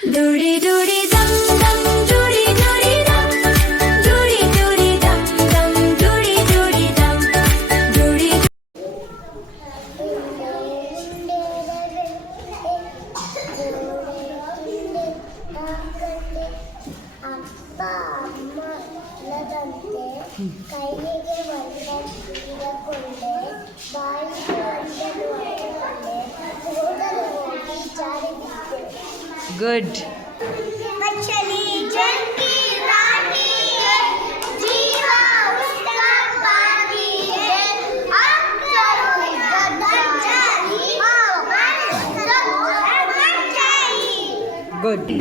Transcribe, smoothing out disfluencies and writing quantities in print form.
ದುಡಿ ದುಡಿ ದಮ್ ದಮ್ ದುಡಿ ದುಡಿ ದಮ್ ದುಡಿ ದುಡಿ ದಮ್ ದಮ್ ದುಡಿ ದುಡಿ ದಮ್ ದುಡಿ ಅಪ್ಪ ಅಮ್ಮ ಇಲ್ಲದಂತೆ ಕೈಗೆ ಒಂದಕೊಂಡೆ ಬಾಯಿಗೆ ಒಂದನ್ನು ಹೊಟ್ಟೆಕೊಂಡೆ ಹೋಗಲು ಹೋಗಿ ಜಾರಿ ಬಿದ್ದೆ. ಗುಡ್. ಮಚ್ಚಲಿ ಜಂಕಿ ರಾಣಿಯೇ ಜೀವ ಉಸ್ಕ ಪಾನಿಯೇ ಅಕ್ಕರು ಗಜ್ಜಾಯಿ ಗುಡ್.